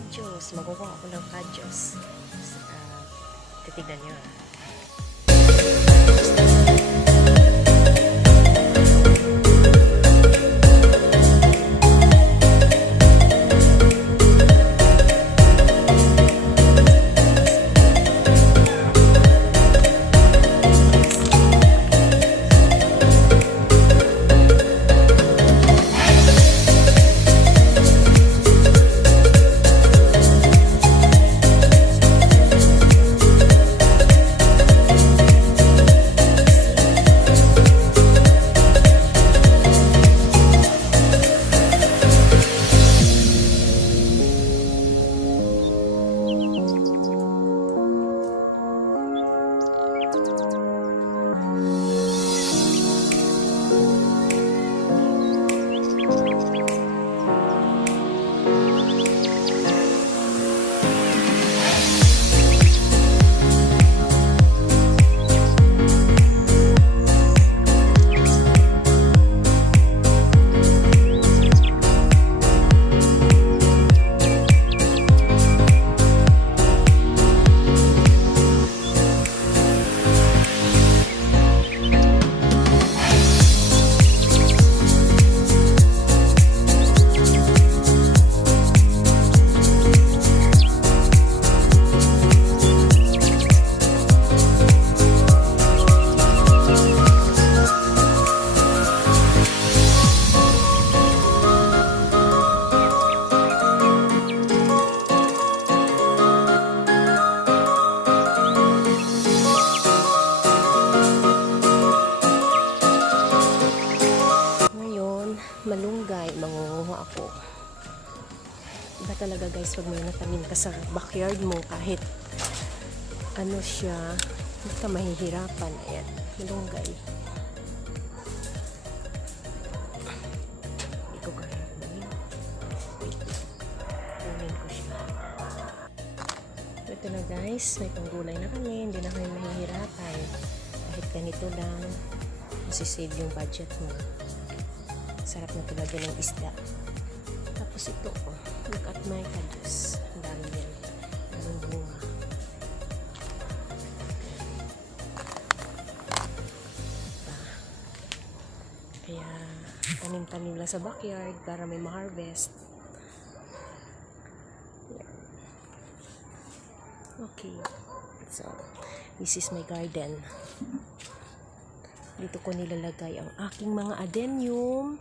kadyos. Makukuha ako ng kadyos. Titignan nyo. Malunggay, mangunguha ako. Iba talaga guys pag may natanim ka sa backyard mo, kahit ano siya, hindi ka mahihirapan. Ayan, malunggay. Hindi ko kaya kunin. Kunin ko siya. Ito na guys, may panggulay na kami, hindi na kayo mahihirapan. Kahit ganito lang, masisave yung budget mo. Sarap na talaga ng isda. Tapos ito, oh, look at my kadyos. Ang dami yan. Anong bunga. Kaya, tanim-tanim lang sa backyard para may ma-harvest. Okay. So, this is my garden. Dito ko nilalagay ang aking mga adenium.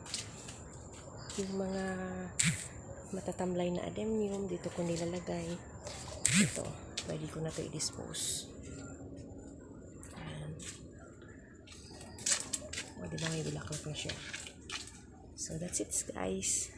Yung mga matatamlay na adenium, dito ko nilalagay. Ito, pwede ko na ito i-dispose. Ayan. O, diba may bulaklak na siya. So, that's it guys.